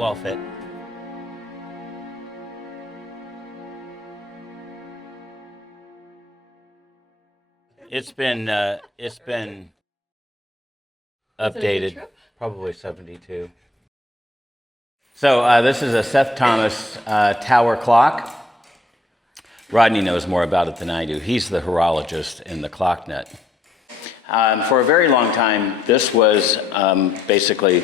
It'll all fit. It's been updated, probably 72. So this is a Seth Thomas tower clock. Rodney knows more about it than I do. He's the horologist in the clock nut. For a very long time, this was basically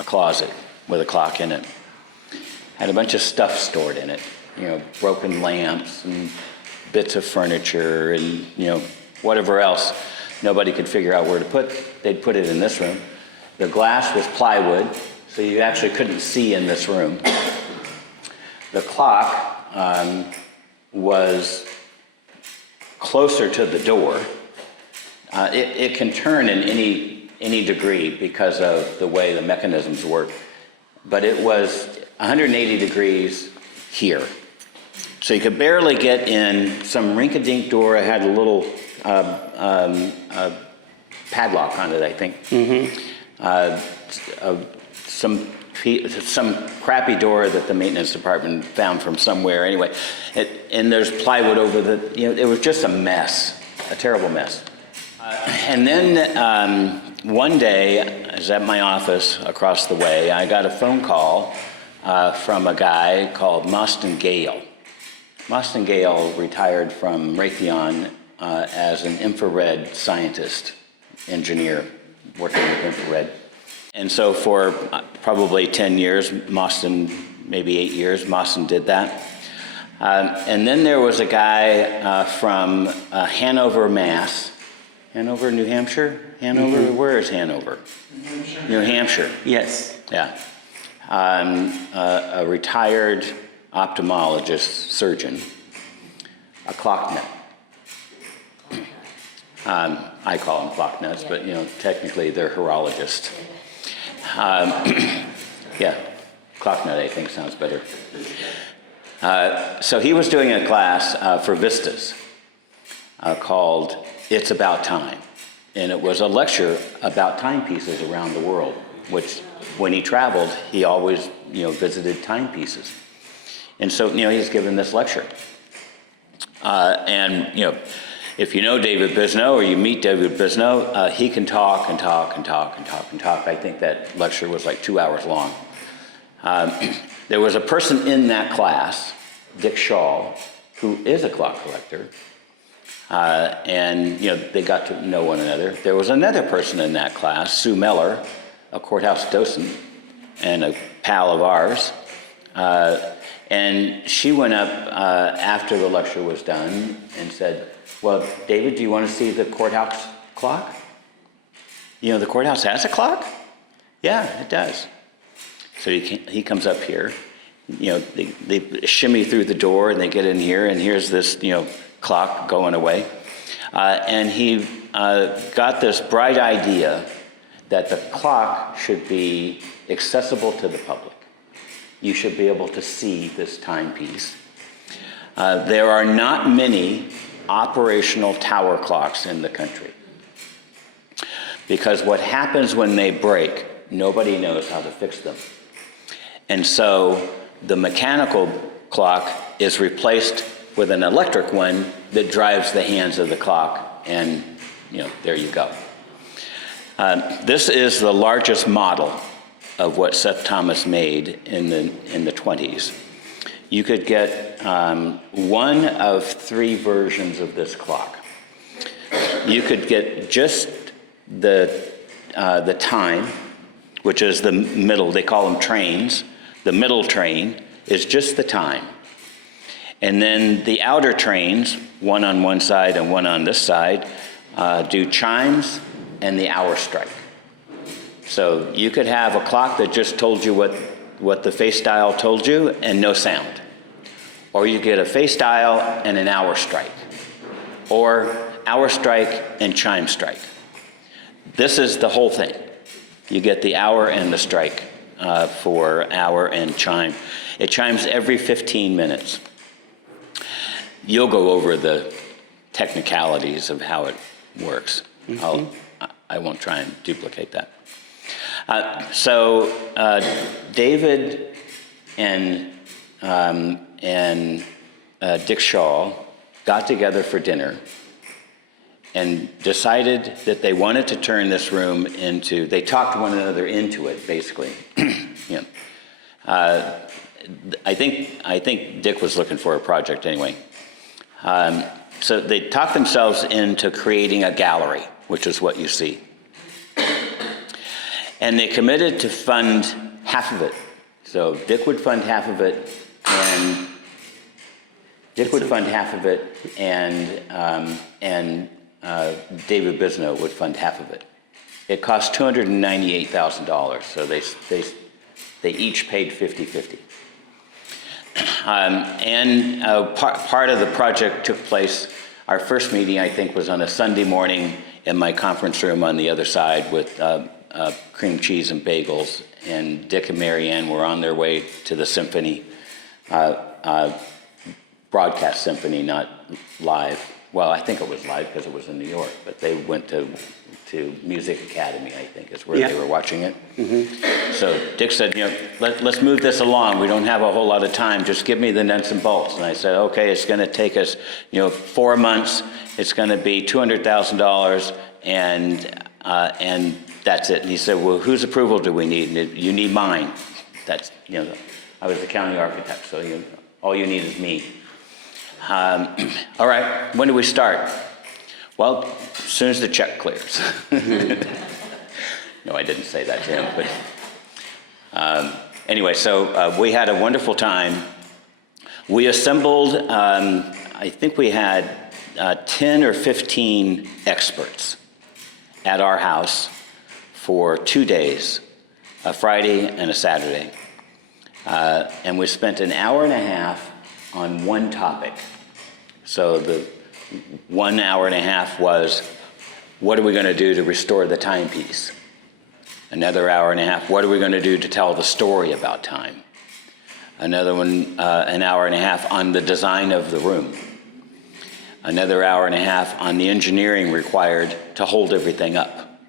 a closet with a clock in it. Had a bunch of stuff stored in it, broken lamps and bits of furniture and, whatever else nobody could figure out where to put. They'd put it in this room. The glass was plywood, so you actually couldn't see in this room. The clock was closer to the door. It can turn in any degree because of the way the mechanisms work, but it was 180 degrees here. So you could barely get in. Some rink-a-dink door. It had a little padlock on it, I think. Some crappy door that the maintenance department found from somewhere. Anyway, and there's plywood over the. It was just a mess, a terrible mess. And then one day, I was at my office across the way. I got a phone call from a guy called Mostyn Gale. Mostyn Gale retired from Raytheon as an infrared scientist, engineer, working with infrared. And so for probably 10 years, maybe 8 years, Mostyn did that. And then there was a guy from Hanover, Mass. Hanover, New Hampshire? Hanover, where is Hanover? New Hampshire. Yes. Yeah. A retired ophthalmologist, surgeon, a clock nut. I call them clock nuts, but technically they're horologists. Yeah, clock nut I think sounds better. So he was doing a class for Vistas called It's About Time. And it was a lecture about timepieces around the world, which when he traveled, he always visited timepieces. And so he's given this lecture. And if you know David Bisno or you meet David Bisno, he can talk and talk and talk and talk and talk. I think that lecture was like 2 hours long. There was a person in that class, Dick Schall, who is a clock collector, and they got to know one another. There was another person in that class, Sue Miller, a courthouse docent and a pal of ours, and she went up after the lecture was done and said, "Well, David, do you want to see the courthouse clock? The courthouse has a clock?" "Yeah, it does." So he comes up here. They shimmy through the door and they get in here, and here's this clock going away. And he got this bright idea that the clock should be accessible to the public. You should be able to see this timepiece. There are not many operational tower clocks in the country, because what happens when they break, nobody knows how to fix them. And so the mechanical clock is replaced with an electric one that drives the hands of the clock, and there you go. This is the largest model of what Seth Thomas made in the 20s. You could get one of 3 versions of this clock. You could get just the time, which is the middle. They call them trains. The middle train is just the time. And then the outer trains, one on one side and one on this side, do chimes and the hour strike. So you could have a clock that just told you what the face dial told you and no sound. Or you get a face dial and an hour strike. Or hour strike and chime strike. This is the whole thing. You get the hour and the strike for hour and chime. It chimes every 15 minutes. You'll go over the technicalities of how it works. I won't try and duplicate that. David and Dick Schall got together for dinner and decided that they wanted to turn this room into, they talked one another into it, basically. Yeah. I think Dick was looking for a project anyway. So they talked themselves into creating a gallery, which is what you see. And they committed to fund half of it. So Dick would fund half of it, and David Bisno would fund half of it. It cost $298,000, so they each paid 50-50. Part of the project took place, our first meeting, I think, was on a Sunday morning in my conference room on the other side with cream cheese and bagels, and Dick and Mary Ann were on their way to the symphony, broadcast symphony, not live. Well, I think it was live because it was in New York, but they went to Music Academy, I think, is where they were watching it. Mm-hmm. So Dick said, let's move this along. We don't have a whole lot of time. Just give me the nuts and bolts. And I said, okay, it's going to take us, 4 months. It's going to be $200,000, and that's it. And he said, well, whose approval do we need? And you need mine. That's, I was the county architect, so all you need is me. All right, when do we start? Well, as soon as the check clears. No, I didn't say that to him, but anyway, so we had a wonderful time. We assembled, I think we had 10 or 15 experts at our house for 2 days, a Friday and a Saturday. And we spent an hour and a half on one topic. So the 1 hour and a half was, what are we going to do to restore the timepiece? Another hour and a half, what are we going to do to tell the story about time? Another one, an hour and a half on the design of the room. Another hour and a half on the engineering required to hold everything up.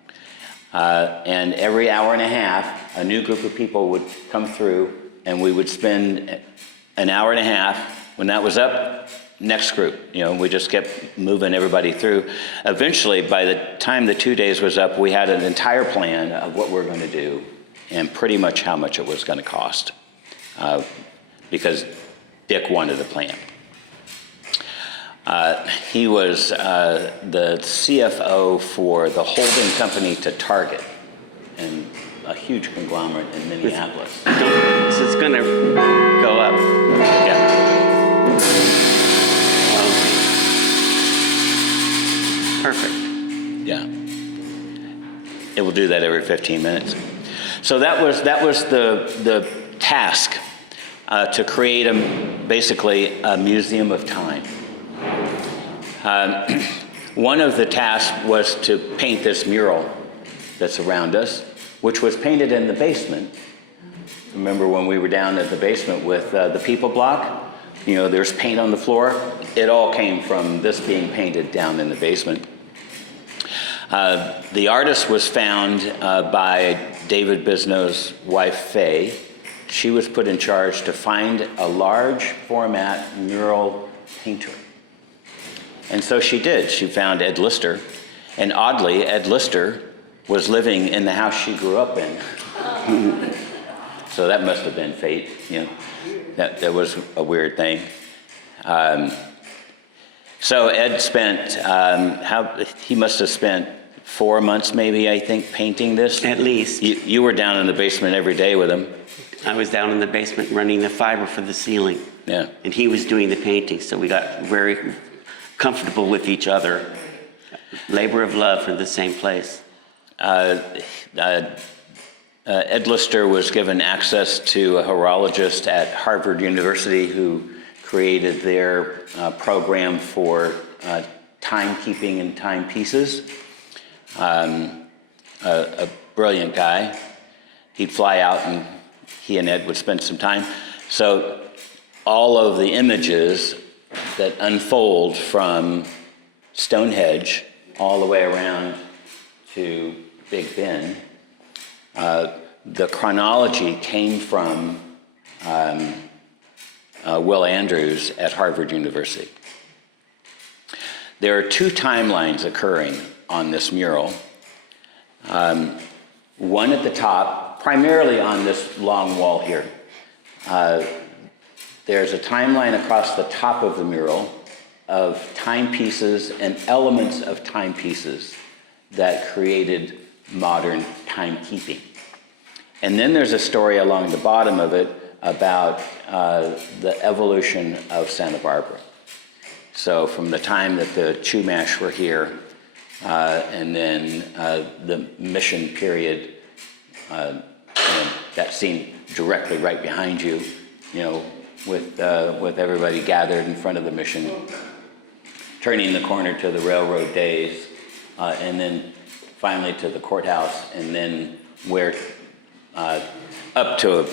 And every hour and a half, a new group of people would come through, and we would spend an hour and a half. When that was up, next group. We just kept moving everybody through. Eventually, by the time the 2 days was up, we had an entire plan of what we're going to do and pretty much how much it was going to cost, because Dick wanted a plan. He was the CFO for the holding company to Target, and a huge conglomerate in Minneapolis. So it's going to go up. Yeah. Perfect. Yeah. It will do that every 15 minutes. So that was the task, to create basically a museum of time. One of the tasks was to paint this mural that's around us, which was painted in the basement. Remember when we were down at the basement with the people block? There's paint on the floor. It all came from this being painted down in the basement. The artist was found by David Bisno's wife, Faye. She was put in charge to find a large format mural painter. And so she did. She found Ed Lister. And oddly, Ed Lister was living in the house she grew up in. So that must have been fate. That was a weird thing. So Ed spent, he must have spent 4 months maybe, I think, painting this. At least. You were down in the basement every day with him. I was down in the basement running the fiber for the ceiling. Yeah. And he was doing the painting, so we got very comfortable with each other. Labor of love for the same place. Ed Lister was given access to a horologist at Harvard University who created their program for timekeeping and timepieces. A brilliant guy. He'd fly out and he and Ed would spend some time. So all of the images that unfold from Stonehenge all the way around to Big Ben The chronology came from Will Andrews at Harvard University. There are two timelines occurring on this mural. One at the top, primarily on this long wall here. There's a timeline across the top of the mural of timepieces and elements of timepieces that created modern timekeeping. And then there's a story along the bottom of it about the evolution of Santa Barbara. So from the time that the Chumash were here, and then the mission period, and that scene directly right behind you, with everybody gathered in front of the mission, turning the corner to the railroad days, and then finally to the courthouse, and then where up to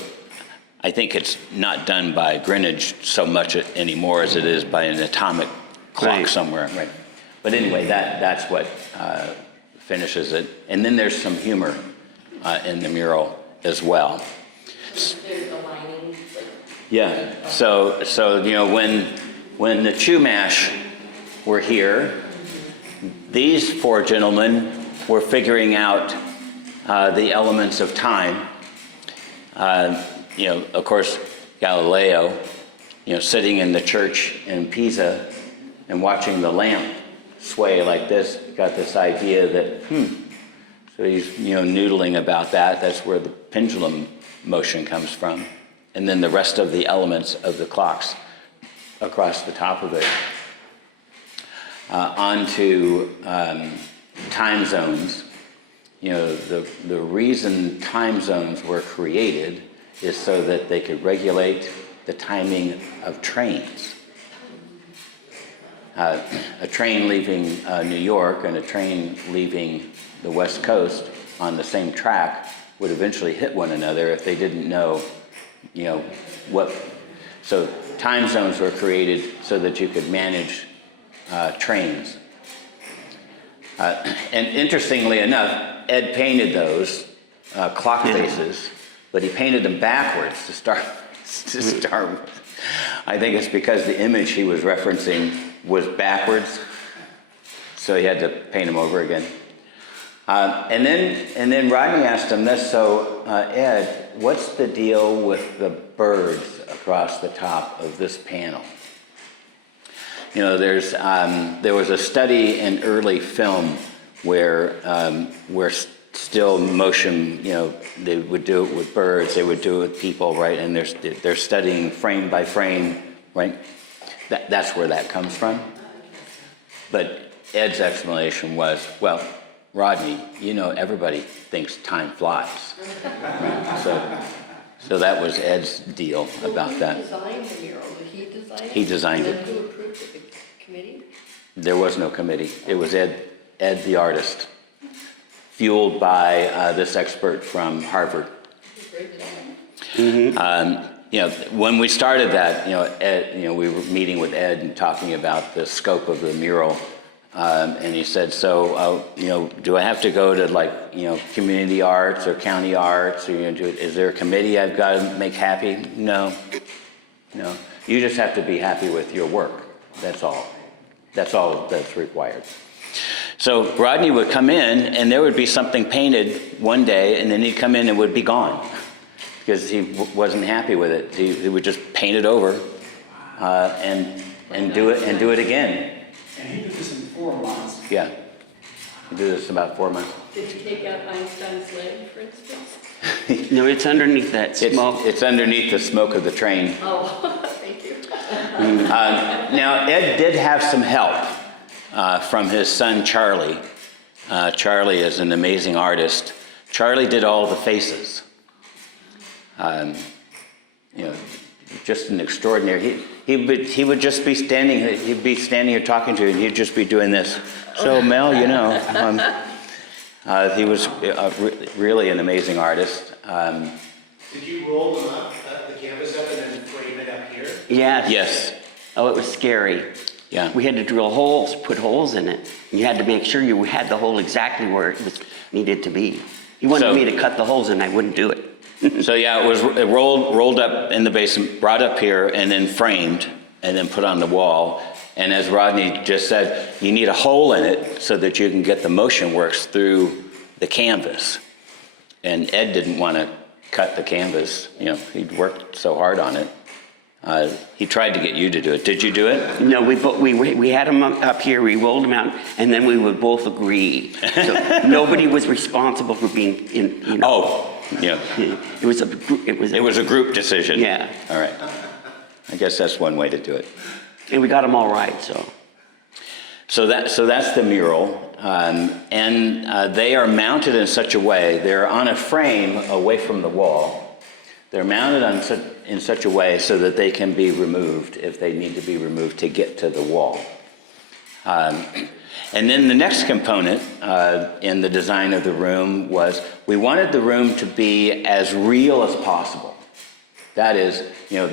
I think it's not done by Greenwich so much anymore as it is by an atomic clock somewhere. Right. But anyway, that's what finishes it. And then there's some humor in the mural as well. There's the lining. Yeah. So when the Chumash were here, these four gentlemen were figuring out the elements of time. Of course, Galileo, sitting in the church in Pisa and watching the lamp sway like this, got this idea that, so he's, noodling about that. That's where the pendulum motion comes from. And then the rest of the elements of the clocks across the top of it. Onto time zones. The reason time zones were created is so that they could regulate the timing of trains. A train leaving New York and a train leaving the West Coast on the same track would eventually hit one another if they didn't know, what. So time zones were created so that you could manage trains. And interestingly enough, Ed painted those clock faces, but he painted them backwards to start with. I think it's because the image he was referencing was backwards, so he had to paint them over again. And then Rodney asked him this, so Ed, what's the deal with the birds across the top of this panel? There was a study in early film where still motion, they would do it with birds, they would do it with people, right? And they're studying frame by frame, right? That's where that comes from. But Ed's explanation was, well, Rodney, everybody thinks time flies. Right? So that was Ed's deal about that. Who designed the mural? Did he design it? He designed it. And who approved it? The committee? There was no committee. It was Ed the artist, fueled by this expert from Harvard. When we started that, Ed, we were meeting with Ed and talking about the scope of the mural, and he said, "So, do I have to go to community arts or county arts? Or, is there a committee I've got to make happy? No. You just have to be happy with your work. That's all. That's all that's required." So Rodney would come in, and there would be something painted one day, and then he'd come in and it would be gone because he wasn't happy with it. He would just paint it over and do it again. And he did this in 4 months. Yeah, he did this about 4 months. Did you take out Einstein's leg, for instance? No, it's underneath that smoke. It's underneath the smoke of the train. Oh, thank you. Now, Ed did have some help from his son, Charlie. Charlie is an amazing artist. Charlie did all the faces. Just an extraordinary. He would just be standing. He'd be standing here talking to you, and he'd just be doing this. So Mel, he was really an amazing artist. Did you roll them up, the canvas up, and then frame it up here? Yes. Yes. Oh, it was scary. Yeah. We had to drill holes, put holes in it. You had to make sure you had the hole exactly where it was needed to be. He wanted So- me to cut the holes and I wouldn't do it. So yeah, it rolled up in the basement, brought up here, and then framed, and then put on the wall. And as Rodney just said, you need a hole in it so that you can get the motion works through the canvas. And Ed didn't want to cut the canvas. You know, he'd worked so hard on it. He tried to get you to do it. Did you do it? No, we had them up here, we rolled them out, and then we would both agree. So nobody was responsible for being in, you know. Oh, yeah. It was It was a group decision. Yeah. All right. I guess that's one way to do it. And we got them all right, so. So that's the mural, and they are mounted in such a way, they're on a frame away from the wall. They're mounted in such a way so that they can be removed if they need to be removed to get to the wall. And then the next component in the design of the room was we wanted the room to be as real as possible. That is, you know,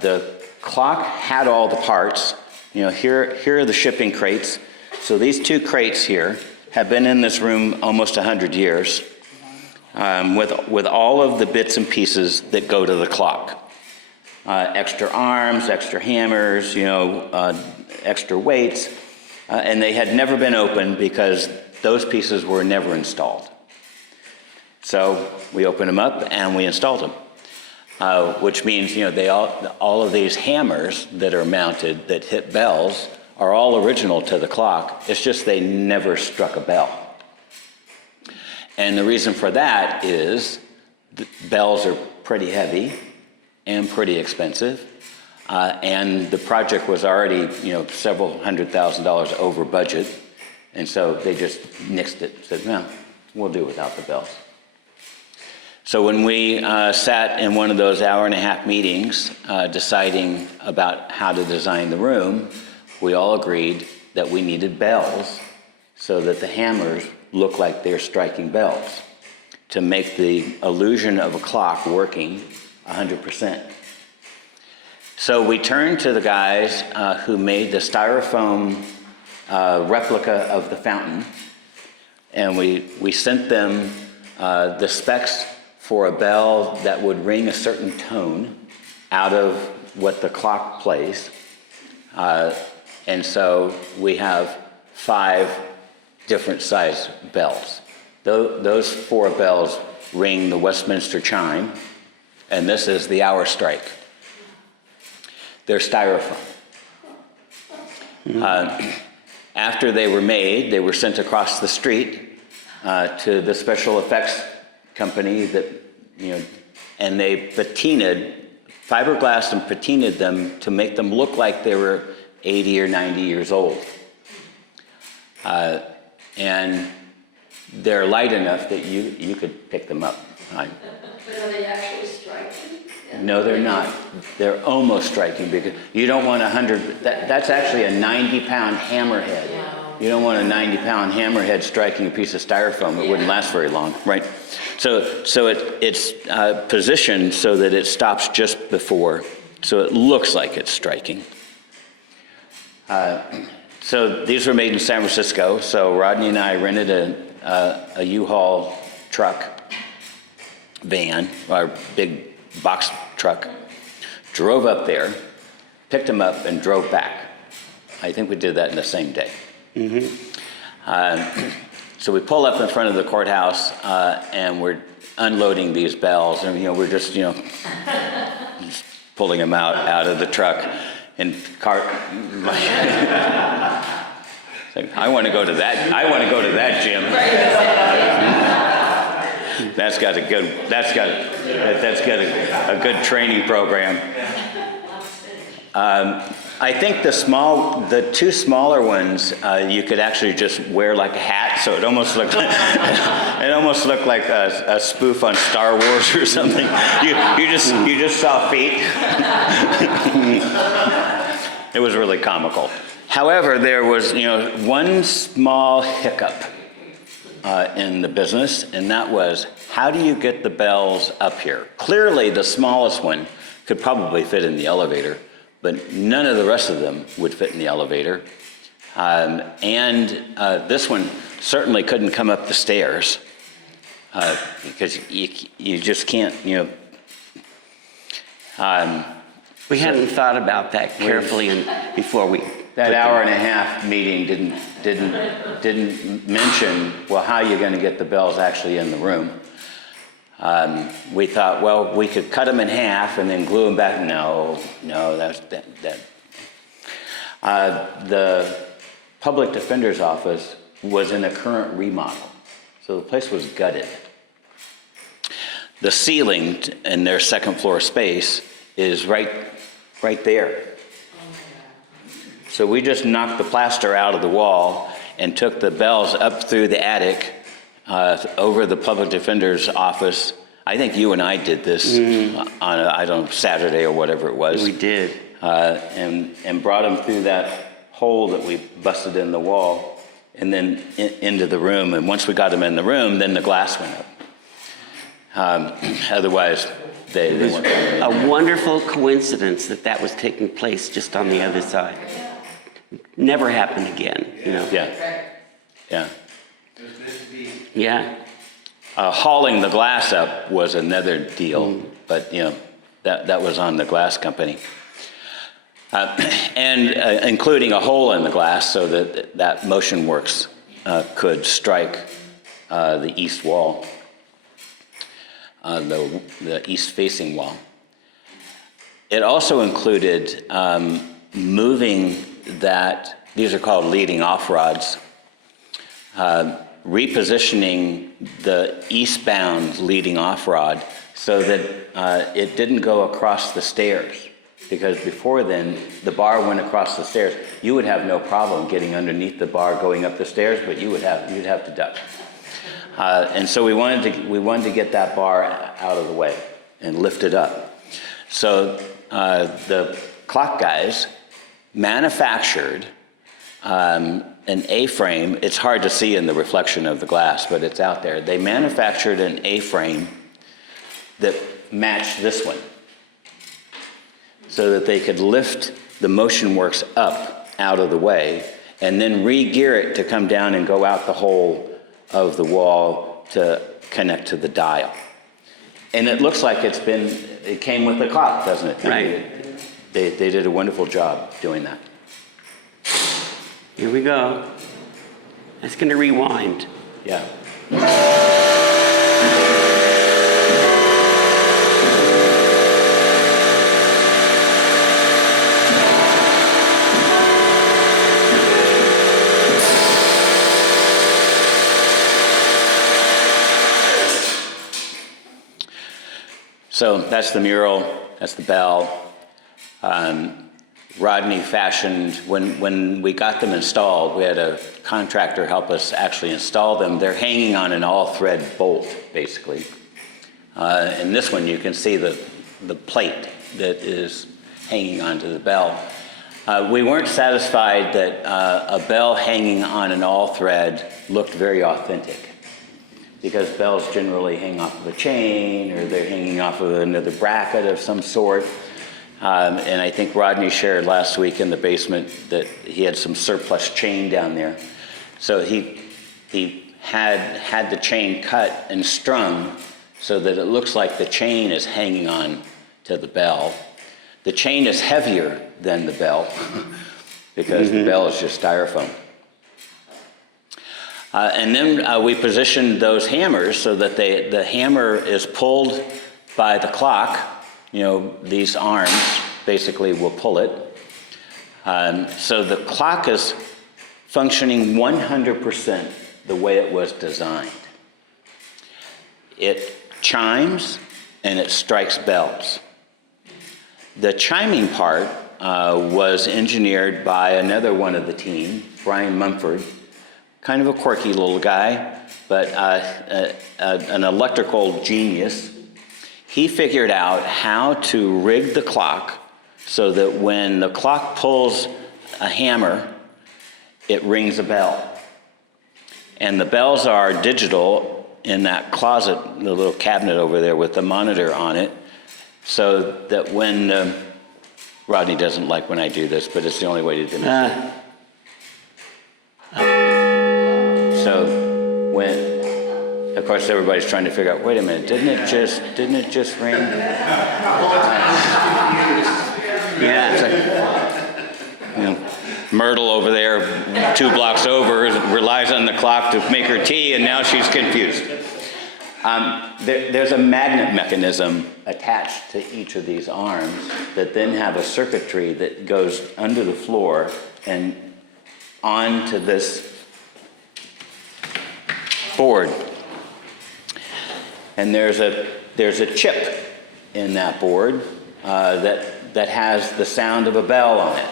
the clock had all the parts. You know, here are the shipping crates. So these two crates here have been in this room almost 100 years with all of the bits and pieces that go to the clock. Extra arms, extra hammers, you know, extra weights. And they had never been opened because those pieces were never installed. So we opened them up and we installed them. Which means, you know, all of these hammers that are mounted that hit bells are all original to the clock. It's just they never struck a bell. And the reason for that is the bells are pretty heavy and pretty expensive. And the project was already, you know, several $100,000 over budget. And so they just nixed it, said, no, we'll do without the bells. So when we sat in one of those hour-and-a-half meetings deciding about how to design the room, we all agreed that we needed bells so that the hammers look like they're striking bells to make the illusion of a clock working 100%. So we turned to the guys who made the styrofoam replica of the fountain, and we sent them the specs for a bell that would ring a certain tone out of what the clock plays. And so we have 5 different size bells. Those 4 bells ring the Westminster chime, and this is the hour strike. They're styrofoam. After they were made, they were sent across the street to the special effects company that, you know, and they patinaed, fiberglassed and patinaed them to make them look like they were 80 or 90 years old. And they're light enough that you could pick them up. But are they actually striking? Yeah. No, they're not. They're almost striking because you don't want 100, that's actually a 90-pound hammerhead. Wow. You don't want a 90-pound hammerhead striking a piece of styrofoam. It wouldn't last very long, right? So it's positioned so that it stops just before, so it looks like it's striking. So these were made in San Francisco. So Rodney and I rented a U-Haul truck, van, our big box truck, drove up there, picked them up, and drove back. I think we did that in the same day. Mm-hmm. So we pull up in front of the courthouse, and we're unloading these bells, and we're just just pulling them out of the truck, and cart. I want to go to that. I want to go to that gym. That's got a good training program. I think the 2 smaller ones you could actually just wear like a hat, so it almost looked like a spoof on Star Wars or something. You just saw feet. It was really comical. However, there was one small hiccup in the business, and that was, how do you get the bells up here? Clearly, the smallest one could probably fit in the elevator, but none of the rest of them would fit in the elevator. And this one certainly couldn't come up the stairs. because you just can't, We hadn't thought about that carefully before we. that hour and a half meeting didn't mention, well, how are you going to get the bells actually in the room? We thought, well, we could cut them in half and then glue them back. No, the public defender's office was in a current remodel, so the place was gutted. The ceiling in their second floor space is right there. So we just knocked the plaster out of the wall and took the bells up through the attic over the public defender's office. I think you and I did this on Saturday or whatever it was. We did. And brought them through that hole that we busted in the wall and then into the room. And once we got them in the room, then the glass went up. Otherwise, they weren't. A wonderful coincidence that was taking place just on the other side. Never happened again, Yeah. It was meant to be. Yeah. Hauling the glass up was another deal, but that was on the glass company. And including a hole in the glass so that motion works could strike the east wall, the east-facing wall. It also included moving these are called leading off rods, repositioning the eastbound leading off rod so that it didn't go across the stairs. Because before then, the bar went across the stairs. You would have no problem getting underneath the bar going up the stairs, but you'd have to duck. And so we wanted to get that bar out of the way and lift it up. So the clock guys manufactured an A-frame. It's hard to see in the reflection of the glass, but it's out there. They manufactured an A-frame that matched this one, so that they could lift the motion works up out of the way and then re-gear it to come down and go out the hole of the wall to connect to the dial. And it looks like it came with the clock, doesn't it? Right. They did a wonderful job doing that. Here we go. That's going to rewind. Yeah. So that's the mural, that's the bell. Rodney fashioned, when we got them installed, we had a contractor help us actually install them. They're hanging on an all-thread bolt, basically. In this one, you can see the plate that is hanging onto the bell. We weren't satisfied that a bell hanging on an all-thread looked very authentic, because bells generally hang off of a chain or they're hanging off of another bracket of some sort. And I think Rodney shared last week in the basement that he had some surplus chain down there. So he had the chain cut and strung so that it looks like the chain is hanging on to the bell. The chain is heavier than the bell because the bell is just styrofoam. And then we positioned those hammers so that the hammer is pulled by the clock. These arms basically will pull it. So the clock is functioning 100% the way it was designed. It chimes and it strikes bells. The chiming part was engineered by another one of the team, Brian Mumford. Kind of a quirky little guy, but an electrical genius. He figured out how to rig the clock so that when the clock pulls a hammer, it rings a bell. And the bells are digital in that closet, the little cabinet over there with the monitor on it, so that when, Rodney doesn't like when I do this, but it's the only way to demonstrate. So when, Of course, everybody's trying to figure out, wait a minute, didn't it just rain? Yeah. It's like, you know, Myrtle over there, 2 blocks over, relies on the clock to make her tea, and now she's confused. There's a magnet mechanism attached to each of these arms that then have a circuitry that goes under the floor and onto this board. And there's a chip in that board that has the sound of a bell on it.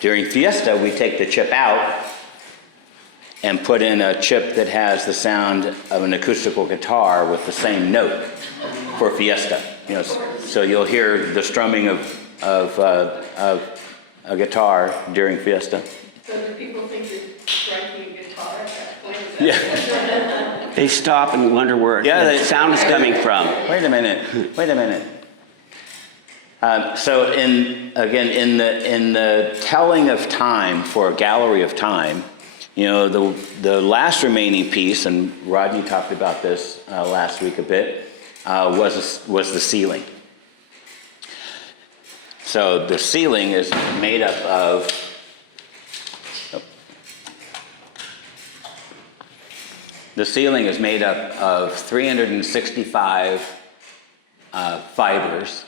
During Fiesta, we take the chip out and put in a chip that has the sound of an acoustical guitar with the same note for Fiesta. You know, so you'll hear the strumming of a guitar during Fiesta. So do people think you're striking a guitar at that point? Yeah. They stop and wonder where the sound is coming from. Wait a minute. So in the telling of time for a gallery of time, you know, the last remaining piece, and Rodney talked about this last week a bit, was the ceiling. So the ceiling is made up of The ceiling is made up of 365 fibers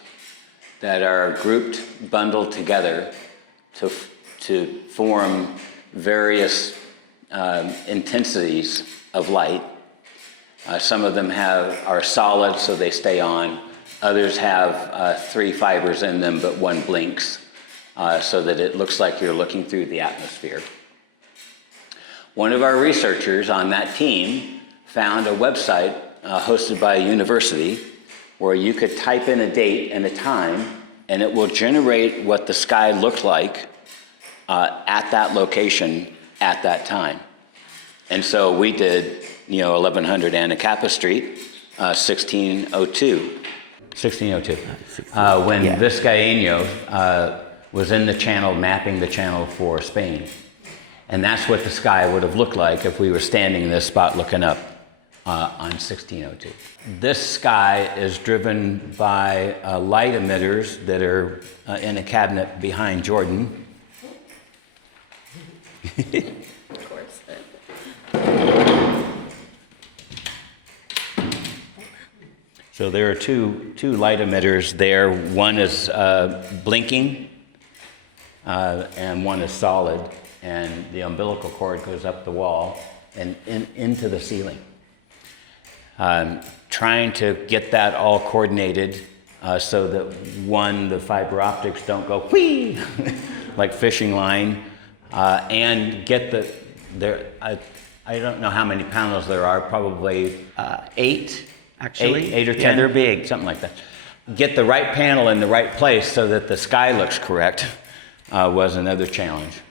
that are grouped, bundled together to form various intensities of light. Some of them are solid, so they stay on. Others have 3 fibers in them, but one blinks, so that it looks like you're looking through the atmosphere. One of our researchers on that team found a website hosted by a university where you could type in a date and a time, and it will generate what the sky looked like at that location at that time. And so we did, 1100 Anacapa Street, 1602. 1602. When Vizcaíno was in the channel, mapping the channel for Spain. And that's what the sky would have looked like if we were standing in this spot looking up on 1602. This sky is driven by light emitters that are in a cabinet behind Jordan. Of course. So there are two light emitters there. One is blinking, and one is solid. And the umbilical cord goes up the wall and into the ceiling. Trying to get that all coordinated so that the fiber optics don't go whee like fishing line, and get I don't know how many panels there are, probably 8, actually. 8 or 10. Yeah, they're big. Something like that. Get the right panel in the right place so that the sky looks correct was another challenge.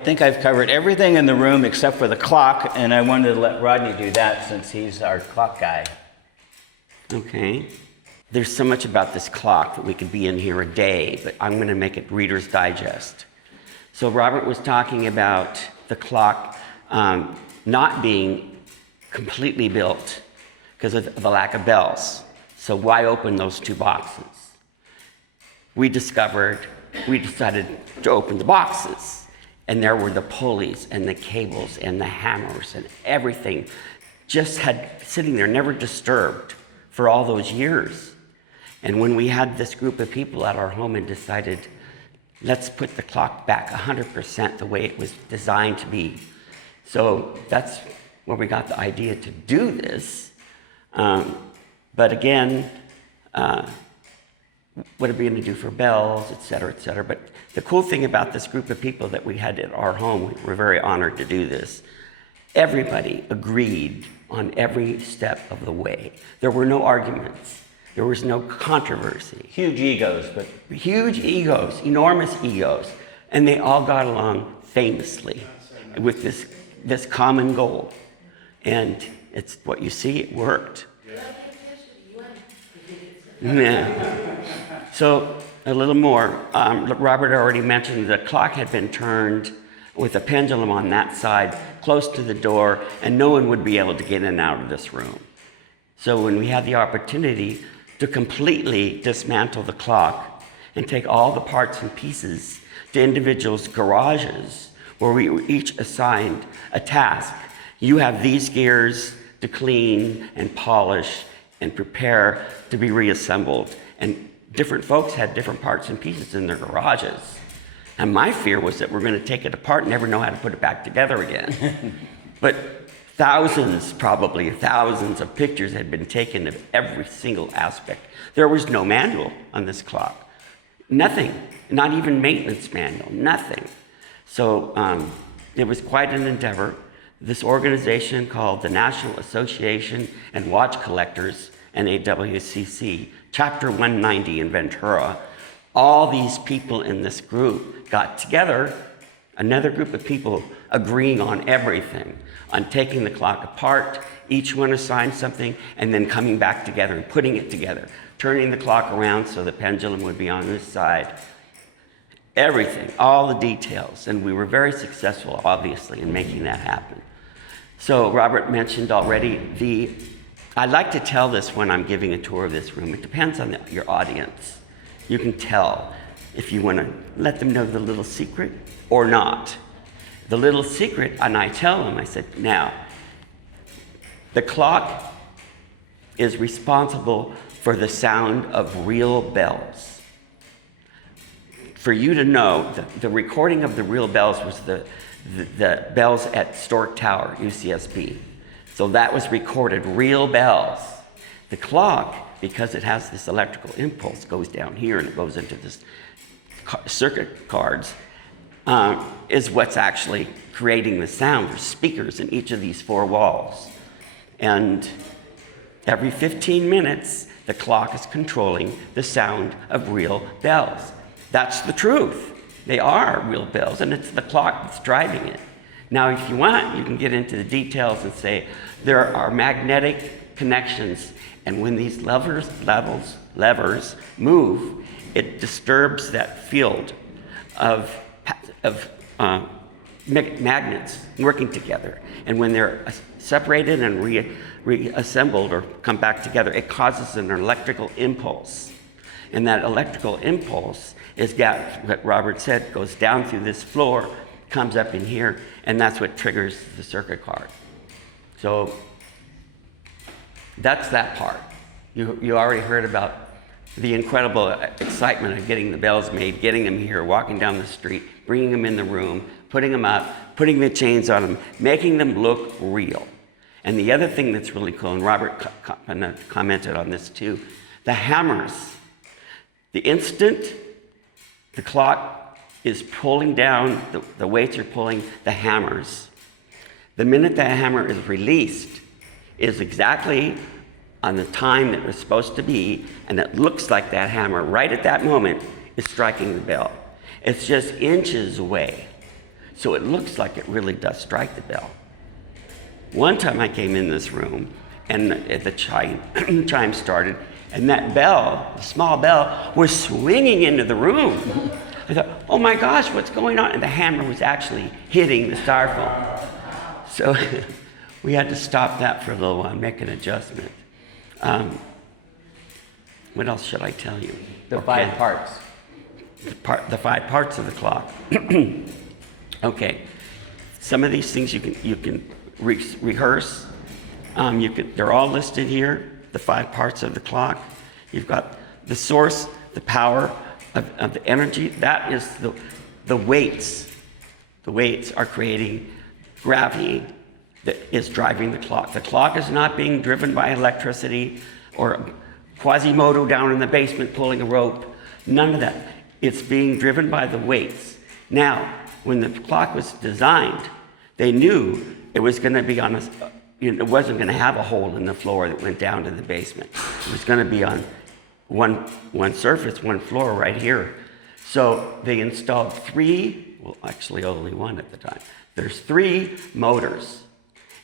I think I've covered everything in the room except for the clock, and I wanted to let Rodney do that since he's our clock guy. Okay. There's so much about this clock that we could be in here a day, but I'm going to make it Reader's Digest. So Robert was talking about the clock not being completely built because of the lack of bells. So why open those 2 boxes? We decided to open the boxes. And there were the pulleys and the cables and the hammers and everything just had sitting there, never disturbed for all those years. And when we had this group of people at our home and decided, let's put the clock back 100% the way it was designed to be. So that's where we got the idea to do this. But again, what are we going to do for bells, et cetera, et cetera. But the cool thing about this group of people that we had at our home, we're very honored to do this. Everybody agreed on every step of the way. There were no arguments. There was no controversy. Huge egos, but Huge egos, enormous egos. And they all got along famously with this common goal. And it's what you see, it worked. Yeah. So a little more. Robert already mentioned the clock had been turned with a pendulum on that side, close to the door, and no one would be able to get in and out of this room. So when we had the opportunity to completely dismantle the clock and take all the parts and pieces to individuals' garages, where we were each assigned a task. You have these gears to clean and polish and prepare to be reassembled. And different folks had different parts and pieces in their garages. And my fear was that we're going to take it apart and never know how to put it back together again. But probably thousands of pictures had been taken of every single aspect. There was no manual on this clock. Nothing, not even maintenance manual, nothing. So it was quite an endeavor. This organization called the National Association and Watch Collectors, NAWCC, Chapter 190 in Ventura, all these people in this group got together, another group of people agreeing on everything, on taking the clock apart, each one assigned something, and then coming back together and putting it together, turning the clock around so the pendulum would be on this side. Everything, all the details, and we were very successful, obviously, in making that happen. So Robert mentioned already I like to tell this when I'm giving a tour of this room. It depends on your audience. You can tell if you want to let them know the little secret or not. The little secret, and I tell them, I said, now, the clock is responsible for the sound of real bells. For you to know, the recording of the real bells was the bells at Stork Tower, UCSB. So that was recorded, real bells. The clock, because it has this electrical impulse, goes down here and it goes into this circuit cards, is what's actually creating the sound. There's speakers in each of these four walls. And every 15 minutes, the clock is controlling the sound of real bells. That's the truth. They are real bells, and it's the clock that's driving it. Now, if you want, you can get into the details and say there are magnetic connections, and when these levers move, it disturbs that field of magnets working together. And when they're separated and reassembled or come back together, it causes an electrical impulse. And that electrical impulse is what Robert said, goes down through this floor, comes up in here, and that's what triggers the circuit card. So that's that part. You already heard about the incredible excitement of getting the bells made, getting them here, walking down the street, bringing them in the room, putting them up, putting the chains on them, making them look real. And the other thing that's really cool, and Robert commented on this too, the hammers. The instant the clock is pulling down, the weights are pulling the hammers. The minute that hammer is released is exactly on the time that it was supposed to be, and it looks like that hammer right at that moment is striking the bell. It's just inches away, so it looks like it really does strike the bell. One time I came in this room, and the chime started, and that bell, the small bell, was swinging into the room. I thought, oh my gosh, what's going on? And the hammer was actually hitting the styrofoam. So we had to stop that for a little while, make an adjustment. What else should I tell you? The 5 parts. The 5 parts of the clock. Okay, some of these things you can rehearse. They're all listed here, the 5 parts of the clock. You've got the source, the power of the energy. That is the weights. The weights are creating gravity that is driving the clock. The clock is not being driven by electricity or Quasimodo down in the basement pulling a rope. None of that. It's being driven by the weights. Now, when the clock was designed, they knew it was going to be on it wasn't going to have a hole in the floor that went down to the basement. It was going to be on one surface, one floor right here. So they installed 3, well, actually only 1 at the time. There's 3 motors.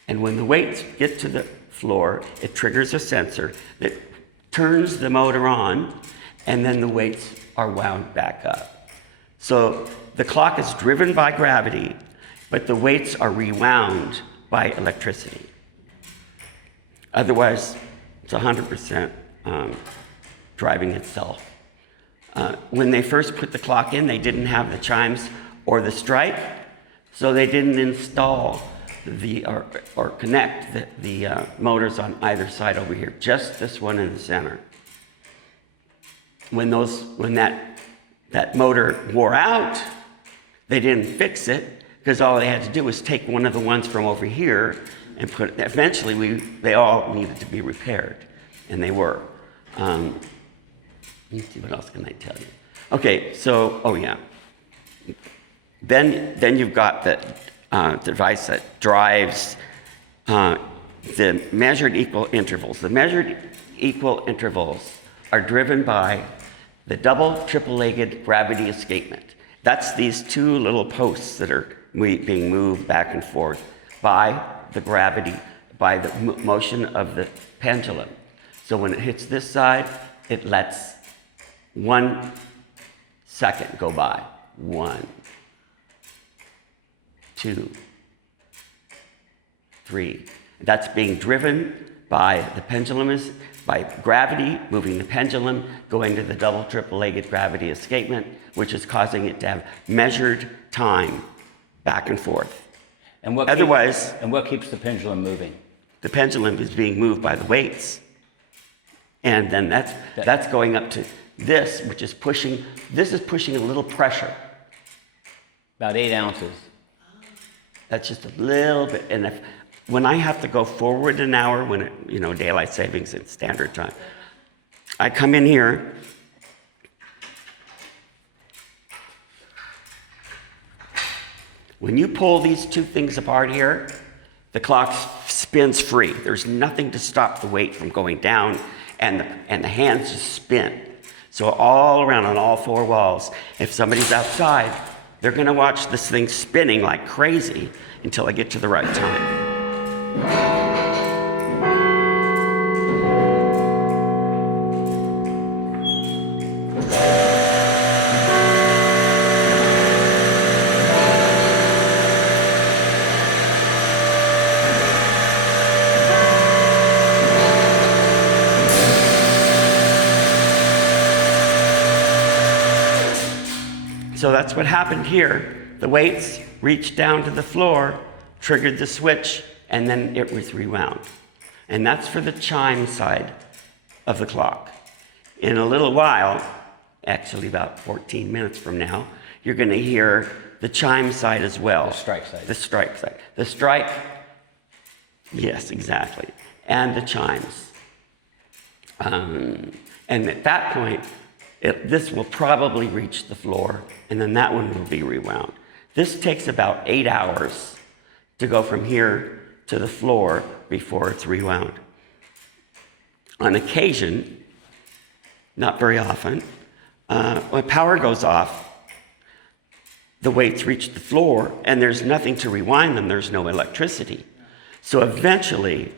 And when the weights get to the floor, it triggers a sensor that turns the motor on, and then the weights are wound back up. So the clock is driven by gravity, but the weights are rewound by electricity. Otherwise, it's 100% driving itself. When they first put the clock in, they didn't have the chimes or the strike, so they didn't install or connect the motors on either side over here, just this one in the center. When that motor wore out, they didn't fix it, because all they had to do was take one of the ones from over here and put it. Eventually, they all needed to be repaired, and they were. Let me see, what else can I tell you? Okay, so, oh yeah. Then you've got the device that drives the measured equal intervals. The measured equal intervals are driven by the double triple-legged gravity escapement. That's these two little posts that are being moved back and forth by the gravity, by the motion of the pendulum. So when it hits this side, it lets 1 second go by. 1, 2, 3. That's being driven by the pendulum, by gravity moving the pendulum, going to the double triple-legged gravity escapement, which is causing it to have measured time back and forth. And what keeps the pendulum moving? The pendulum is being moved by the weights. And then that's going up to this, which is pushing, this is pushing a little pressure. About 8 ounces. That's just a little bit. And when I have to go forward an hour, when daylight savings and standard time, I come in here. When you pull these two things apart here, the clock spins free. There's nothing to stop the weight from going down, and the hands just spin. So all around on all 4 walls, if somebody's outside, they're going to watch this thing spinning like crazy until I get to the right time. So that's what happened here. The weights reached down to the floor, triggered the switch, and then it was rewound. And that's for the chime side of the clock. In a little while, actually about 14 minutes from now, you're going to hear the chime side as well. The strike side. The strike side. The strike, yes, exactly. And the chimes. And at that point, this will probably reach the floor, and then that one will be rewound. This takes about 8 hours to go from here to the floor before it's rewound. On occasion, not very often, when power goes off, the weights reach the floor, and there's nothing to rewind them. There's no electricity. So eventually,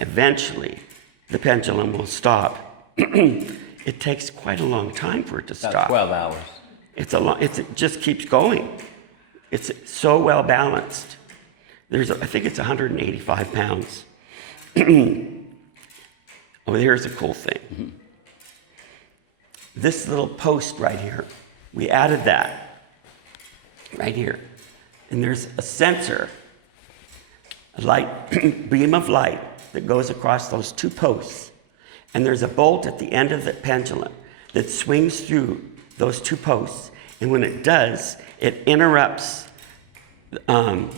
the pendulum will stop. It takes quite a long time for it to stop. About 12 hours. It just keeps going. It's so well balanced. I think it's 185 pounds. Oh, here's a cool thing. Mm-hmm. This little post right here, we added that right here. And there's a sensor, a light, beam of light that goes across those 2 posts. And there's a bolt at the end of the pendulum that swings through those 2 posts. And when it does, it interrupts, let's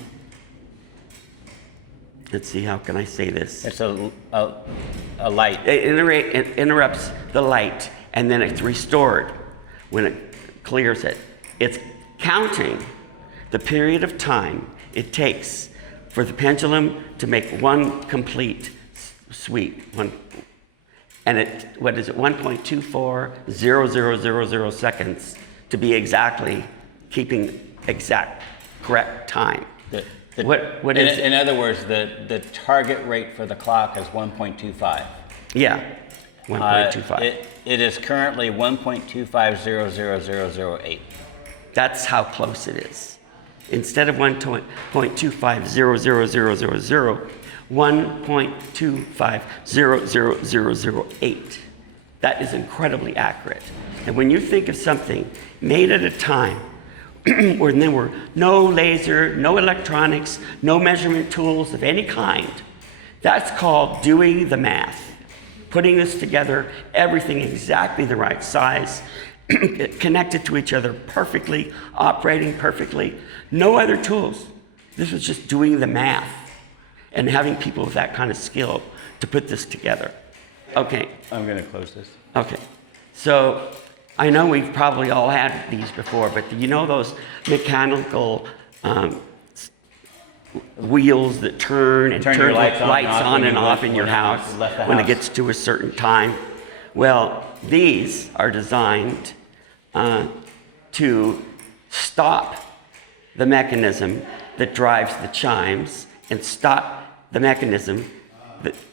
see, how can I say this? It's a light. It interrupts the light, and then it's restored when it clears it. It's counting the period of time it takes for the pendulum to make one complete sweep. And what is it, 1.240000 seconds to be exactly keeping exact correct time. In other words, the target rate for the clock is 1.25. Yeah, 1.25. It is currently 1.2500008. That's how close it is. instead of 1.250000, 1.25000008. That is incredibly accurate. And when you think of something made at a time when there were no laser, no electronics, no measurement tools of any kind, that's called doing the math. Putting this together, everything exactly the right size, connected to each other perfectly, operating perfectly. No other tools. This was just doing the math and having people with that kind of skill to put this together. Okay. I'm going to close this. Okay. So I know we've probably all had these before, but do you know those mechanical wheels that turn and Turn your lights on and off in your house left the when it house. gets to a certain time? Well, these are designed to stop the mechanism that drives the chimes and stop the mechanism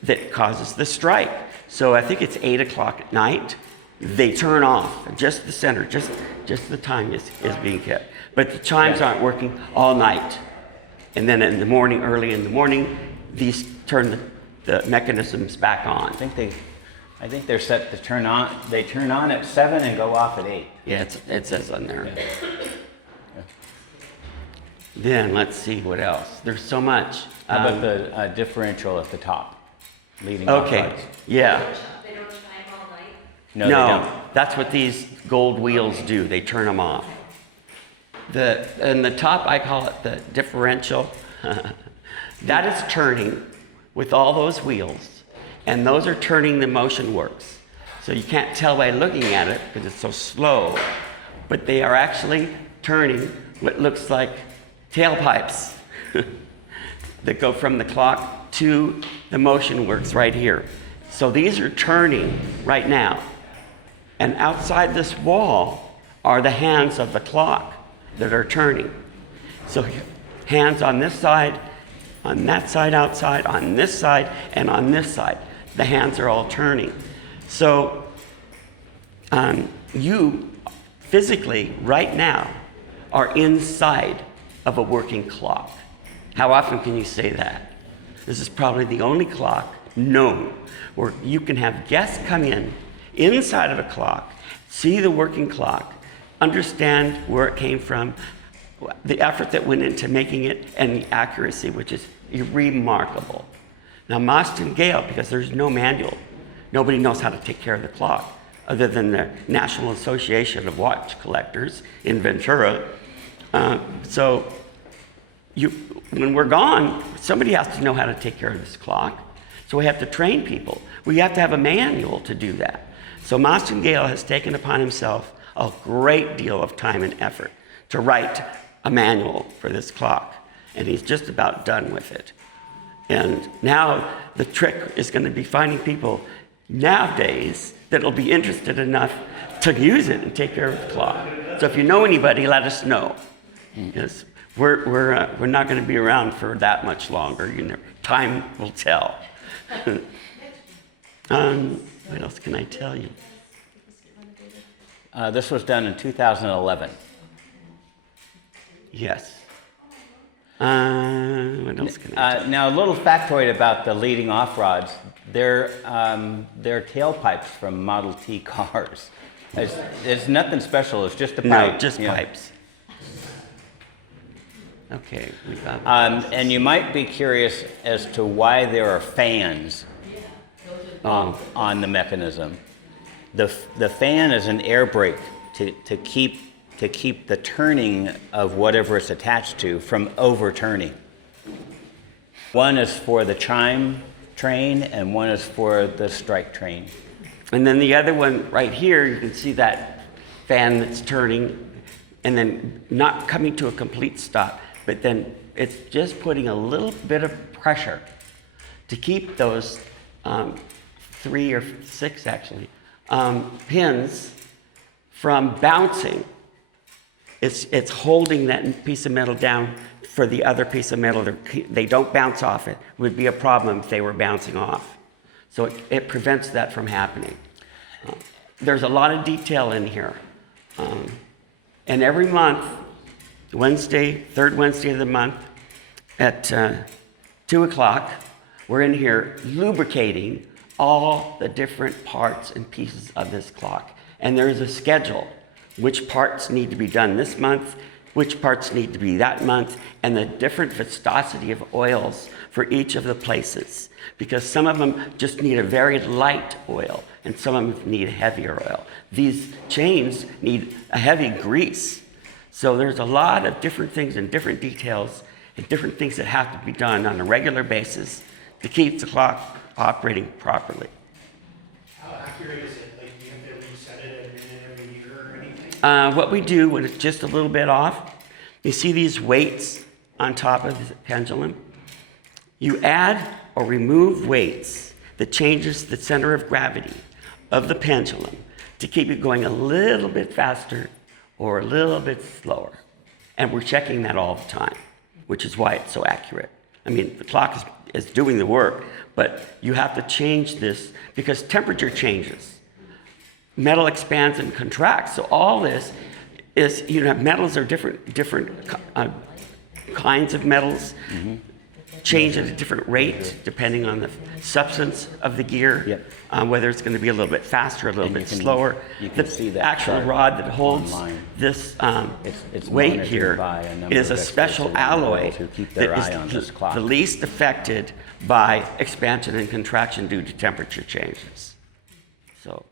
that causes the strike. So I think it's 8 o'clock at night. They turn off, just the center, just the time is being kept. But the chimes aren't working all night. And then in the morning, early in the morning, these turn the mechanisms back on. I think they're set to turn on. They turn on at 7 and go off at 8. Yeah, it says on there. Then let's see what else. There's so much. How about the differential at the top, leading off Okay, lights? yeah. They don't chime all night? No, they don't. That's what these gold wheels do. They turn them off. In the top, I call it the differential. That is turning with all those wheels, and those are turning the motion works. So you can't tell by looking at it because it's so slow, but they are actually turning what looks like tailpipes that go from the clock to the motion works right here. So these are turning right now. And outside this wall are the hands of the clock that are turning. So hands on this side, on that side outside, on this side, and on this side. The hands are all turning. So you physically, right now, are inside of a working clock. How often can you say that? This is probably the only clock known where you can have guests come in inside of a clock, see the working clock, understand where it came from, the effort that went into making it, and the accuracy, which is remarkable. Now, Mostyn Gale, because there's no manual, nobody knows how to take care of the clock other than the National Association of Watch Collectors in Ventura. So when we're gone, somebody has to know how to take care of this clock. So we have to train people. We have to have a manual to do that. So Mostyn Gale has taken upon himself a great deal of time and effort to write a manual for this clock. And he's just about done with it. And now the trick is going to be finding people nowadays that will be interested enough to use it and take care of the clock. So if you know anybody, let us know. Because we're not going to be around for that much longer. You know, time will tell. What else can I tell you? This was done in 2011. Yes. What else can I tell you? Now, a little factoid about the leading off rods. They're tailpipes from Model T cars. It's nothing special. It's just a pipe. No, just Yeah. pipes. Okay, we got And you might be curious as to why there are fans on the mechanism. The fan is an air brake to keep the turning of whatever it's attached to from overturning. One is for the chime train and one is for the strike train. And then the other one right here, you can see that fan that's turning and then not coming to a complete stop, but then it's just putting a little bit of pressure to keep those 3 or 6 actually pins from bouncing. It's holding that piece of metal down for the other piece of metal. They don't bounce off it. It would be a problem if they were bouncing off. So it prevents that from happening. There's a lot of detail in here. And every month third Wednesday of the month at 2 o'clock. We're in here lubricating all the different parts and pieces of this clock. And there is a schedule, which parts need to be done this month, which parts need to be that month, and the different viscosity of oils for each of the places. Because some of them just need a very light oil, and some of them need a heavier oil. These chains need a heavy grease. So there's a lot of different things and different details and different things that have to be done on a regular basis to keep the clock operating properly. How accurate is it? Like, do you have to reset it a minute every year or anything? What we do when it's just a little bit off, you see these weights on top of the pendulum? You add or remove weights that changes the center of gravity of the pendulum to keep it going a little bit faster or a little bit slower. And we're checking that all the time, which is why it's so accurate. I mean, the clock is doing the work, but you have to change this because temperature changes. Metal expands and contracts. So all this is, metals are different kinds of metals, change at a different rate depending on the substance of the gear, whether it's going to be a little bit faster, a little bit slower. You can The see that actual chart rod that holds online. this It's weight monitored here by a number is of a experts special in the alloy world who keep their eye on that this is clock. the least affected by expansion and contraction due to temperature changes. So.